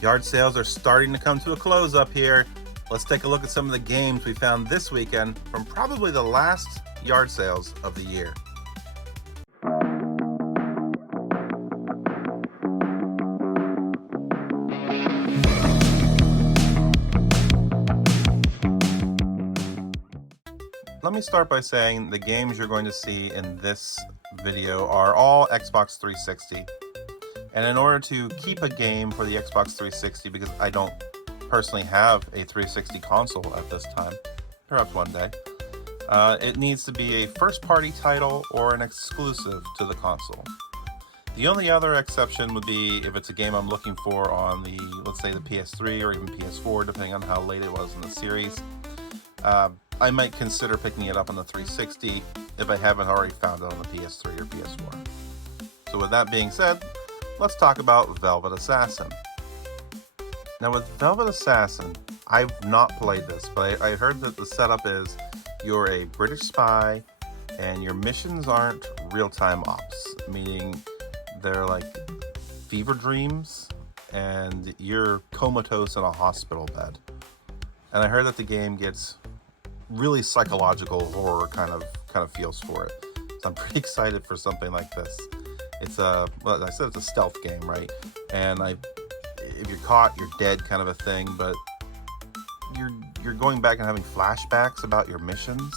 Yard sales are starting to come to a close up here. Let's take a look at some of the games we found this weekend from probably the last yard sales of the year. Let me start by saying the games you're going to see in this video are all Xbox 360. And in order to keep a game for the Xbox 360, because I don't personally have a 360 console at this time, perhaps one day, it needs to be a first-party title or an exclusive to the console. The only other exception would be if it's a game I'm looking for on the, let's say, the PS3 or even PS4, depending on how late it was in the series. I might consider picking it up on the 360 if I haven't already found it on the PS3 or PS4. So with that being said, let's talk about Velvet Assassin. Now with Velvet Assassin, I've not played this, but I heard that the setup is you're a British spy and your missions aren't real-time ops, meaning they're like fever dreams and you're comatose in a hospital bed. And I heard that the game gets really psychological horror kind of feels for it. So I'm pretty excited for something like this. It's well, I said it's a stealth game, right? And if you're caught, you're dead kind of a thing, but you're going back and having flashbacks about your missions,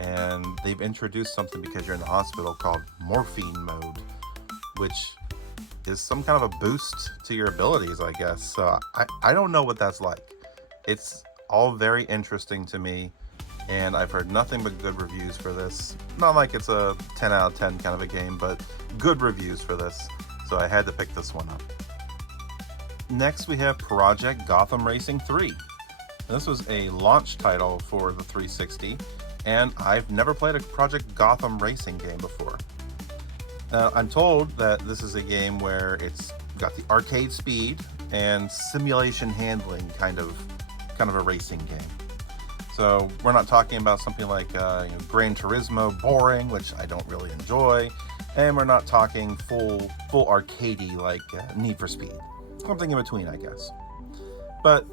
and they've introduced something because you're in the hospital called morphine mode, which is some kind of a boost to your abilities, I guess. So I don't know what that's like. It's all very interesting to me, and I've heard nothing but good reviews for this. Not like it's a 10 out of 10 kind of a game, but good reviews for this, so I had to pick this one up. Next we have Project Gotham Racing 3. This was a launch title for the 360, and I've never played a Project Gotham Racing game before. I'm told that this is a game where it's got the arcade speed and simulation handling kind of a racing game. So we're not talking about something like Gran Turismo boring, which I don't really enjoy, and we're not talking full arcadey like Need for Speed. Something in between, I guess. But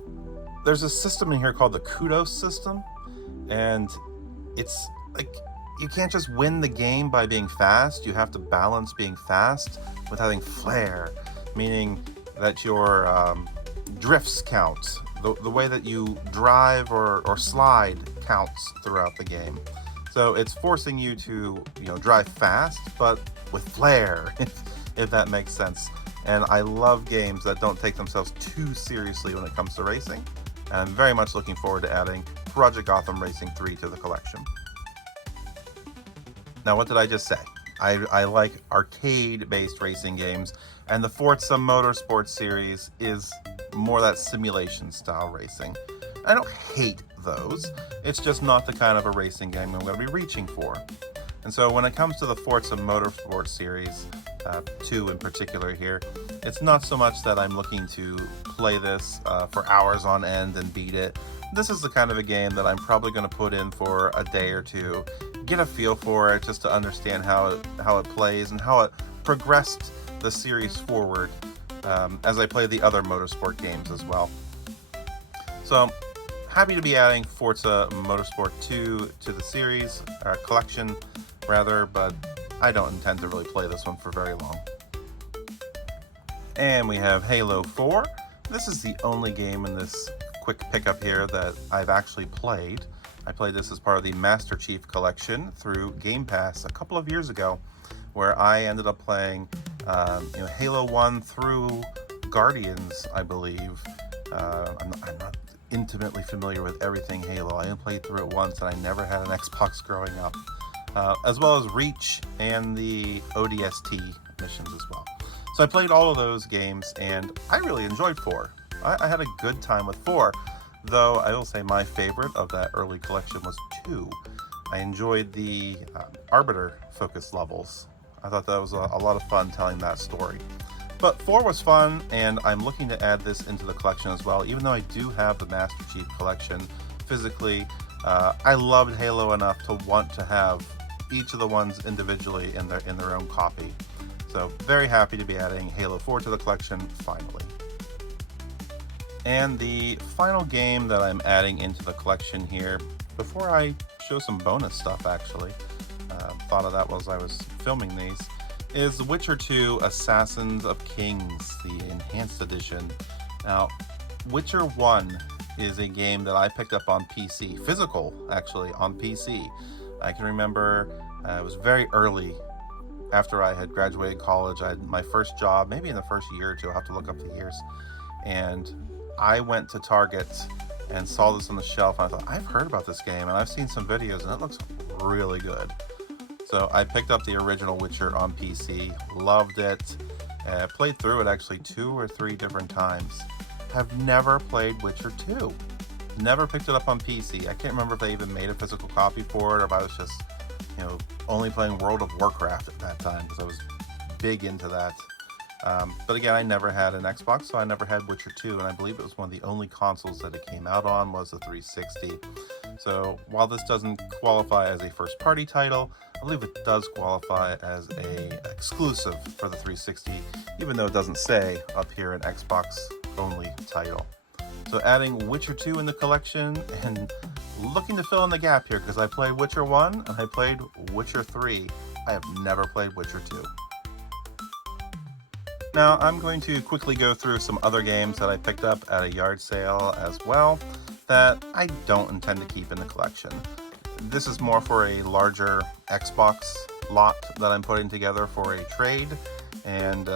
there's a system in here called the Kudos system, and it's like you can't just win the game by being fast. You have to balance being fast with having flair, meaning that your drifts count. The way that you drive or slide counts throughout the game. So it's forcing you to drive fast, but with flair, if that makes sense. And I love games that don't take themselves too seriously when it comes to racing. And I'm very much looking forward to adding Project Gotham Racing 3 to the collection. Now, what did I just say? I like arcade-based racing games, and the Forza Motorsport series is more that simulation style racing. I don't hate those, it's just not the kind of a racing game I'm going to be reaching for. And so when it comes to the Forza Motorsport series, 2 in particular here, it's not so much that I'm looking to play this for hours on end and beat it. This is the kind of a game that I'm probably going to put in for a day or two, get a feel for it, just to understand how it plays and how it progressed the series forward as I play the other motorsport games as well. So happy to be adding Forza Motorsport 2 to the series, collection rather, but I don't intend to really play this one for very long. And we have Halo 4. This is the only game in this quick pickup here that I've actually played. I played this as part of the Master Chief Collection through Game Pass a couple of years ago, where I ended up playing Halo 1 through Guardians, I believe. I'm not intimately familiar with everything Halo. I only played through it once, and I never had an Xbox growing up. As well as Reach and the ODST missions as well. So I played all of those games, and I really enjoyed 4. I had a good time with 4, though I will say my favorite of that early collection was 2. I enjoyed the Arbiter-focused levels. I thought that was a lot of fun telling that story. But 4 was fun, and I'm looking to add this into the collection as well, even though I do have the Master Chief Collection physically. I loved Halo enough to want to have each of the ones individually in their own copy. So very happy to be adding Halo 4 to the collection finally. And the final game that I'm adding into the collection here, before I show some bonus stuff actually, thought of that while I was filming these, is The Witcher 2 Assassins of Kings, the Enhanced Edition. Now, Witcher 1 is a game that I picked up on PC, physical actually, on PC. I can remember it was very early after I had graduated college. I had my first job, maybe in the first year or two, I'll have to look up the years. And I went to Target and saw this on the shelf, and I thought, I've heard about this game, and I've seen some videos, and it looks really good. So I picked up the original Witcher on PC, loved it, played through it actually 2 or 3 different times. Have never played Witcher 2. Never picked it up on PC. I can't remember if they even made a physical copy for it, or if I was just, only playing World of Warcraft at that time, because I was big into that. But again, I never had an Xbox, so I never had Witcher 2, and I believe it was one of the only consoles that it came out on was the 360. So while this doesn't qualify as a first-party title, I believe it does qualify as a exclusive for the 360, even though it doesn't say up here an Xbox-only title. So adding Witcher 2 in the collection, and looking to fill in the gap here, because I played Witcher 1 and I played Witcher 3. I have never played Witcher 2. Now, I'm going to quickly go through some other games that I picked up at a yard sale as well that I don't intend to keep in the collection. This is more for a larger Xbox lot that I'm putting together for a trade, and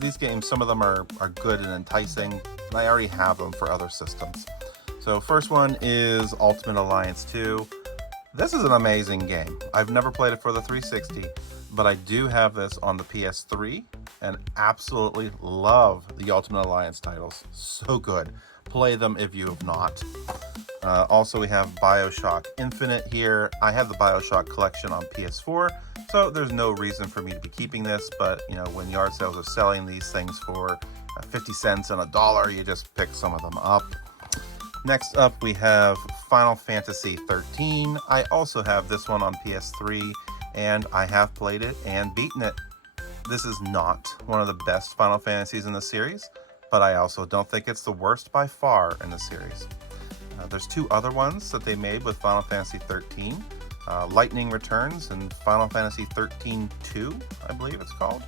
these games, some of them are good and enticing, and I already have them for other systems. So first one is Ultimate Alliance 2. This is an amazing game. I've never played it for the 360, but I do have this on the PS3 and absolutely love the Ultimate Alliance titles. So good. Play them if you have not. Also, we have BioShock Infinite here. I have the BioShock collection on PS4, so there's no reason for me to be keeping this, but when yard sales are selling these things for 50 cents and $1, you just pick some of them up. Next up, we have Final Fantasy 13. I also have this one on PS3, and I have played it and beaten it. This is not one of the best Final Fantasies in the series, but I also don't think it's the worst by far in the series. There's 2 other ones that they made with Final Fantasy 13. Lightning Returns and Final Fantasy 13-2, I believe it's called.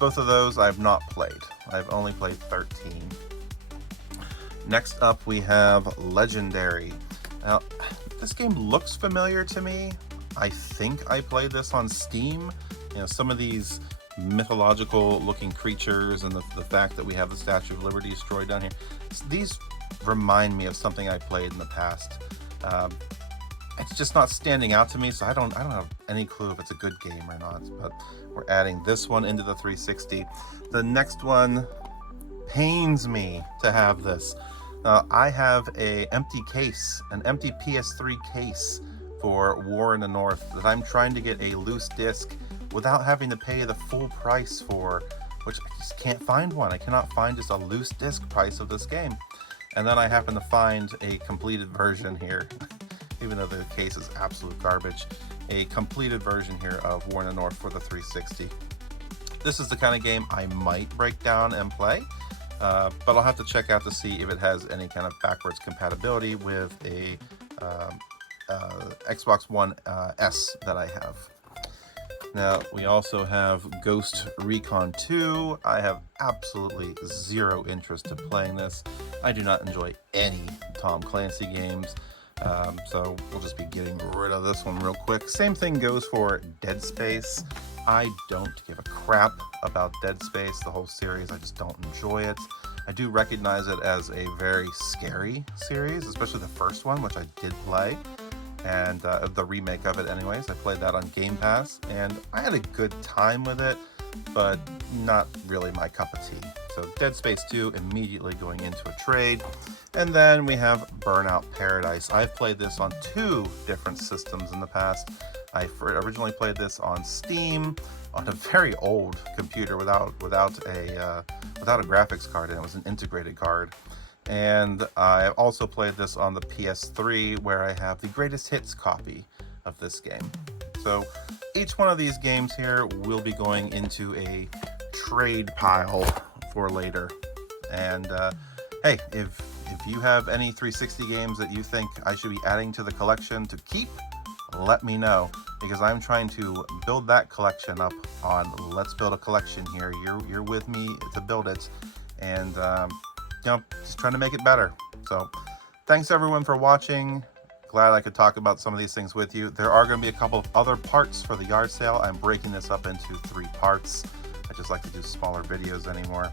Both of those I've not played. I've only played 13. Next up, we have Legendary. Now, this game looks familiar to me. I think I played this on Steam. Some of these mythological looking creatures and the fact that we have the Statue of Liberty destroyed down here, these remind me of something I played in the past. It's just not standing out to me, so I don't have any clue if it's a good game or not, but we're adding this one into the 360. The next one pains me to have this. I have an empty PS3 case for War in the North that I'm trying to get a loose disc without having to pay the full price for, which I just can't find one. I cannot find just a loose disc price of this game. And then I happen to find a completed version here, even though the case is absolute garbage, a completed version here of War in the North for the 360. This is the kind of game I might break down and play, but I'll have to check out to see if it has any kind of backwards compatibility with a Xbox One S that I have. Now, we also have Ghost Recon 2. I have absolutely zero interest in playing this. I do not enjoy any Tom Clancy games, so we'll just be getting rid of this one real quick. Same thing goes for Dead Space. I don't give a crap about Dead Space, the whole series. I just don't enjoy it. I do recognize it as a very scary series, especially the first one, which I did play. And the remake of it anyways. I played that on Game Pass, and I had a good time with it, but not really my cup of tea. So Dead Space 2 immediately going into a trade. And then we have Burnout Paradise. I've played this on 2 different systems in the past. I originally played this on Steam, on a very old computer without a graphics card, and it was an integrated card. And I also played this on the PS3, where I have the greatest hits copy of this game. So each one of these games here will be going into a trade pile for later. And Hey, if you have any 360 games that you think I should be adding to the collection to keep, let me know, because I'm trying to build that collection up on Let's Build a Collection here. You're with me to build it, and just trying to make it better. So thanks everyone for watching. Glad I could talk about some of these things with you. There are going to be a couple of other parts for the yard sale. I'm breaking this up into 3 parts. I just like to do smaller videos anymore.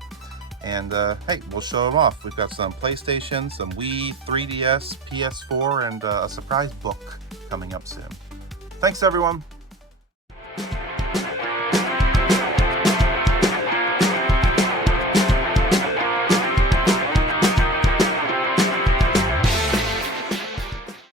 And hey, we'll show them off. We've got some PlayStation, some Wii, 3DS, PS4, and a surprise book coming up soon. Thanks everyone.